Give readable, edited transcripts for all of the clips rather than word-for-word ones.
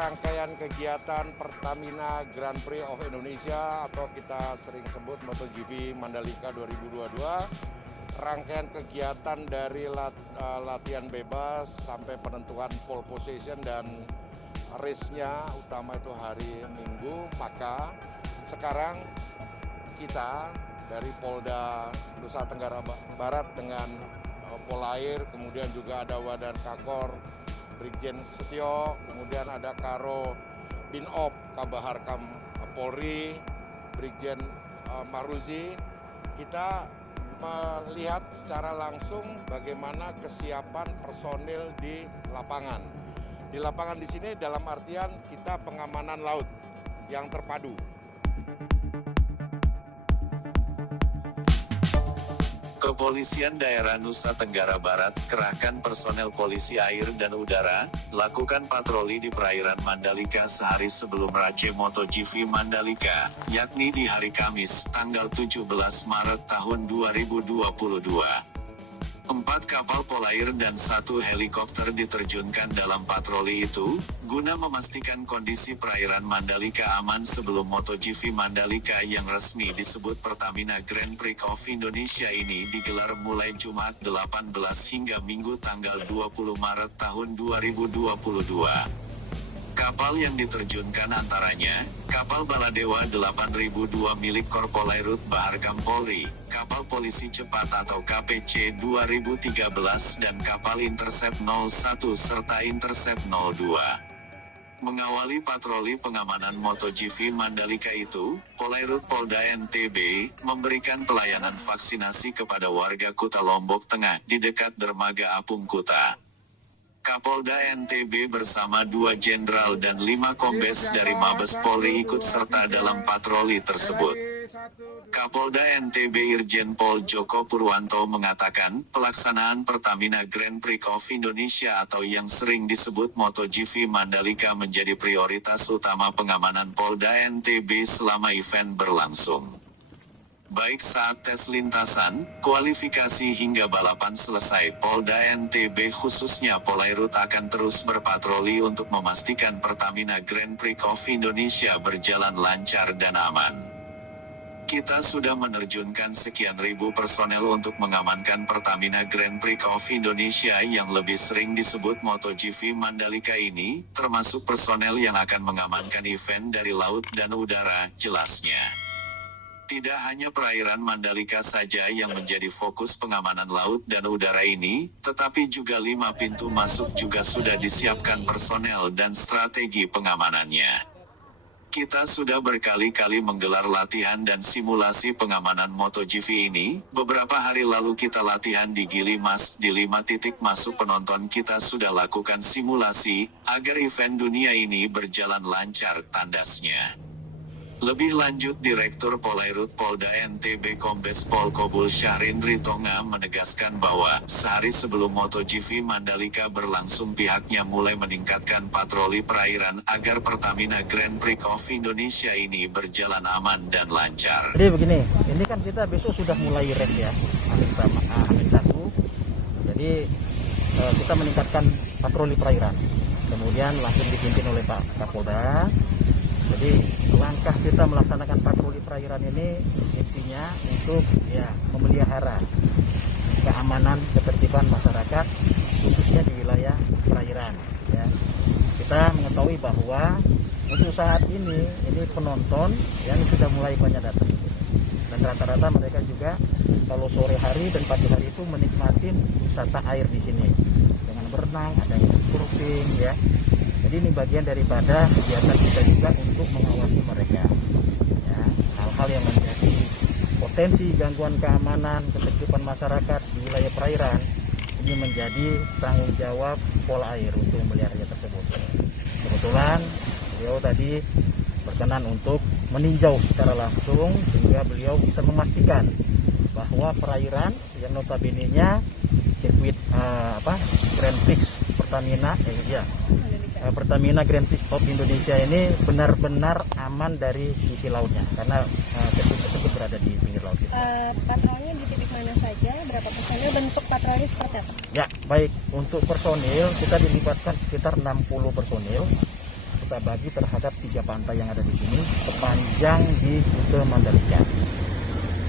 rangkaian kegiatan Pertamina Grand Prix of Indonesia atau kita sering sebut MotoGP Mandalika 2022. Rangkaian kegiatan dari latihan bebas sampai penentuan pole position dan race-nya utama itu hari Minggu. Maka sekarang kita dari Polda Nusa Tenggara Barat dengan Polair, kemudian juga ada Wadan Kakor, Brigjen Setio, kemudian ada Karo Binop, Kabaharkam Polri, Brigjen Maruzi. Kita melihat secara langsung bagaimana kesiapan personil di lapangan. Di lapangan di sini dalam artian kita pengamanan laut yang terpadu. Kepolisian Daerah Nusa Tenggara Barat kerahkan personel polisi air dan udara, lakukan patroli di perairan Mandalika sehari sebelum race MotoGP Mandalika, yakni di hari Kamis, tanggal 17 Maret tahun 2022. 4 kapal polair dan 1 helikopter diterjunkan dalam patroli itu, guna memastikan kondisi perairan Mandalika aman sebelum MotoGP Mandalika yang resmi disebut Pertamina Grand Prix of Indonesia ini digelar mulai Jumat 18 hingga Minggu tanggal 20 Maret tahun 2022. Kapal yang diterjunkan antaranya, kapal Baladewa 8002 milik Korpolairut Baharkam Polri, kapal polisi cepat atau KPC 2013 dan kapal Intercept 01 serta Intercept 02. Mengawali patroli pengamanan MotoGP Mandalika itu, Polairut Polda NTB memberikan pelayanan vaksinasi kepada warga Kuta Lombok Tengah di dekat dermaga Apung Kuta. Kapolda NTB bersama 2 jenderal dan 5 kombes dari Mabes Polri ikut serta dalam patroli tersebut. Kapolda NTB Irjen Pol Joko Purwanto mengatakan, pelaksanaan Pertamina Grand Prix of Indonesia atau yang sering disebut MotoGP Mandalika menjadi prioritas utama pengamanan Polda NTB selama event berlangsung. Baik saat tes lintasan, kualifikasi hingga balapan selesai, Polda NTB khususnya Polairut akan terus berpatroli untuk memastikan Pertamina Grand Prix of Indonesia berjalan lancar dan aman. Kita sudah menerjunkan sekian ribu personel untuk mengamankan Pertamina Grand Prix of Indonesia yang lebih sering disebut MotoGP Mandalika ini, termasuk personel yang akan mengamankan event dari laut dan udara, jelasnya. Tidak hanya perairan Mandalika saja yang menjadi fokus pengamanan laut dan udara ini, tetapi juga 5 pintu masuk juga sudah disiapkan personel dan strategi pengamanannya. Kita sudah berkali-kali menggelar latihan dan simulasi pengamanan MotoGP ini. Beberapa hari lalu kita latihan di Gili Mas, di 5 titik masuk penonton kita sudah lakukan simulasi, agar event dunia ini berjalan lancar, tandasnya. Lebih lanjut Direktur Polairut Polda NTB Kombes Pol Kobul Syahrin Ritonga menegaskan bahwa, sehari sebelum MotoGP Mandalika berlangsung pihaknya mulai meningkatkan patroli perairan agar Pertamina Grand Prix of Indonesia ini berjalan aman dan lancar. Jadi begini, ini kan kita besok sudah mulai race ya, Amin 1. Jadi kita meningkatkan patroli perairan, kemudian langsung dipimpin oleh Pak Kapolda. Jadi langkah kita melaksanakan patroli perairan ini intinya untuk memelihara keamanan ketertiban masyarakat khususnya di wilayah perairan. Ya. Kita mengetahui bahwa untuk saat ini penonton yang sudah mulai banyak datang dan rata-rata mereka juga kalau sore hari dan pagi hari itu menikmati wisata air di sini dengan berenang, ada surfing ya. Jadi ini bagian daripada kegiatan kita juga untuk mengawasi mereka. Ya, hal-hal yang menjadi potensi gangguan keamanan, ketertiban masyarakat di wilayah perairan ini menjadi tanggung jawab Polair untuk memeliharanya tersebut. Kebetulan beliau tadi berkenan untuk meninjau secara langsung sehingga beliau bisa memastikan bahwa perairan yang notabene-nya sirkuit Grand Prix Pertamina Pertamina Grand Prix of Indonesia ini benar-benar aman dari sisi lautnya karena sirkuit tersebut berada di pinggir laut. Patrolinya di titik mana saja, berapa personil, bentuk patroli seperti apa? Ya, baik, untuk personil kita dilibatkan sekitar 60 personil kita bagi terhadap 3 pantai yang ada di sini sepanjang di Kuta Mandalika.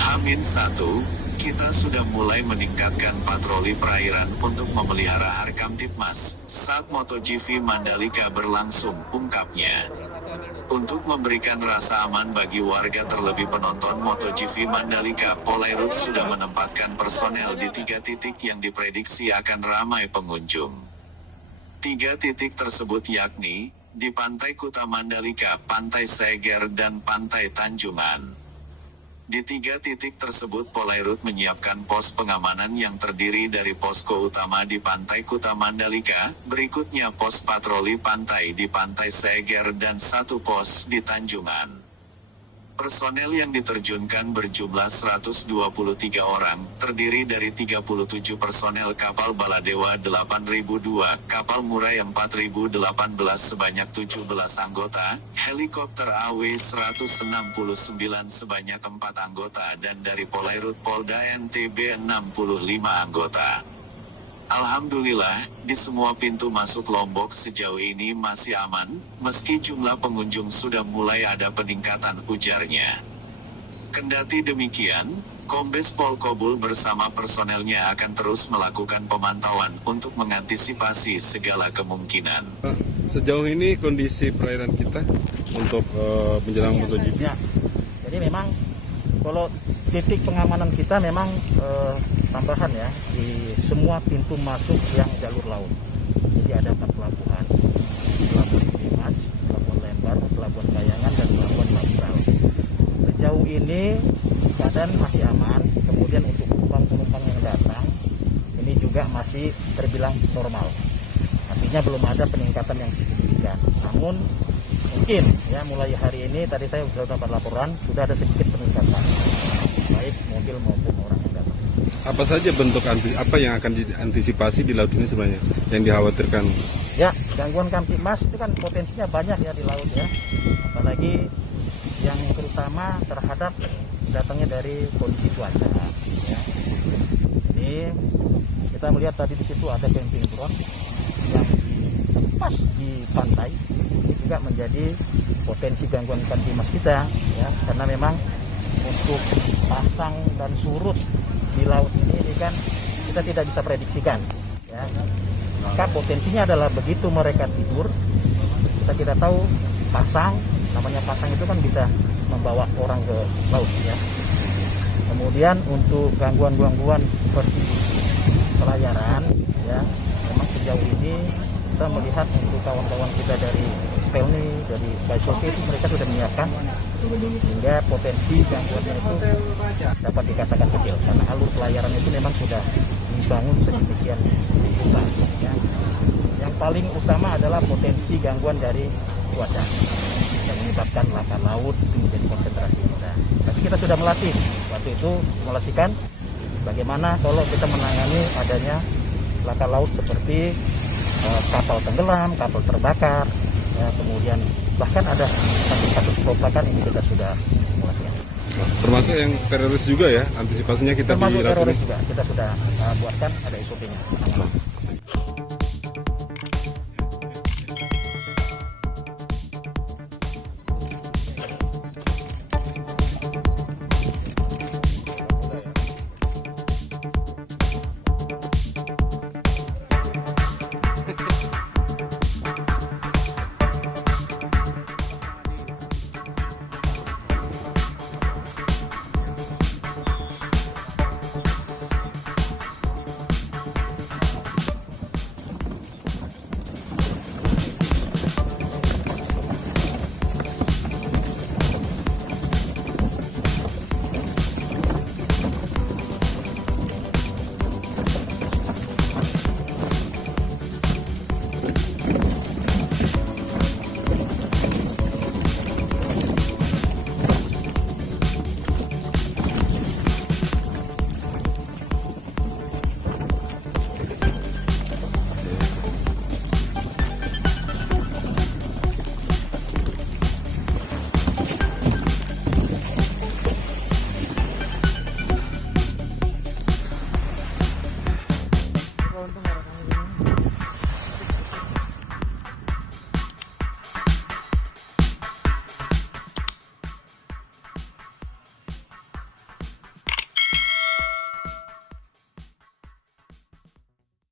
H-1, kita sudah mulai meningkatkan patroli perairan untuk memelihara Harkamtibmas saat MotoGP Mandalika berlangsung, ungkapnya. Untuk memberikan rasa aman bagi warga terlebih penonton MotoGP Mandalika, Polairut sudah menempatkan personel di 3 titik yang diprediksi akan ramai pengunjung. 3 titik tersebut yakni, di Pantai Kuta Mandalika, Pantai Seger dan Pantai Tanjungan. Di 3 titik tersebut Polairut menyiapkan pos pengamanan yang terdiri dari posko utama di Pantai Kuta Mandalika, berikutnya pos patroli pantai di Pantai Seger dan 1 pos di Tanjungan. Personel yang diterjunkan berjumlah 123 orang, terdiri dari 37 personel kapal Baladewa 8002, kapal Murai 4018 sebanyak 17 anggota, helikopter AW169 sebanyak 4 anggota dan dari Polairut Polda NTB 65 anggota. Alhamdulillah, di semua pintu masuk Lombok sejauh ini masih aman, meski jumlah pengunjung sudah mulai ada peningkatan, ujarnya. Kendati demikian, Kombes Pol Kobul bersama personelnya akan terus melakukan pemantauan untuk mengantisipasi segala kemungkinan. Sejauh ini kondisi perairan kita untuk menjelang MotoGP. Ya, jadi memang kalau titik pengamanan kita memang tambahan ya di semua pintu masuk yang jalur laut. Jadi ada 4 pelabuhan, pelabuhan Dimas, pelabuhan Lembar, pelabuhan Kayangan dan pelabuhan Labuan. Sejauh ini keadaan masih aman. Kemudian untuk penumpang yang datang ini juga masih terbilang normal. Artinya belum ada peningkatan yang signifikan. Namun mungkin ya mulai hari ini tadi saya sudah dapat laporan sudah ada sedikit peningkatan baik mobil maupun orang yang datang. Apa saja bentuk apa yang akan diantisipasi di laut ini sebenarnya yang dikhawatirkan? Ya, gangguan Kamtibmas itu kan potensinya banyak ya di laut ya. Apalagi yang terutama terhadap datangnya dari kondisi cuaca. Ya. Jadi kita melihat tadi di situ ada camping ground yang pas di pantai ini juga menjadi potensi gangguan Kamtibmas kita ya, karena memang untuk pasang dan surut di laut ini kan kita tidak bisa prediksikan ya. Maka potensinya adalah begitu mereka tidur, kita tidak tahu pasang, namanya pasang itu kan bisa membawa orang ke laut ya. Kemudian untuk gangguan-gangguan seperti pelayaran ya, memang sejauh ini kita melihat untuk kawan-kawan kita dari Pelni, dari Baisoke itu mereka sudah menyiapkan sehingga potensi gangguannya itu dapat dikatakan kecil karena alur pelayaran itu memang sudah dibangun sedemikian rupa ya. Yang paling utama adalah potensi gangguan dari cuaca yang menyebabkan laka laut itu menjadi konsentrasi kita. Tapi kita sudah melatih waktu itu simulasikan bagaimana kalau kita menangani adanya laka laut seperti kapal tenggelam, kapal terbakar ya, kemudian bahkan ada kasus perusakan ini kita sudah simulasikan. Termasuk yang teroris juga ya, antisipasinya kita termasuk di laut teroris ini. juga kita sudah buatkan ada SOP-nya.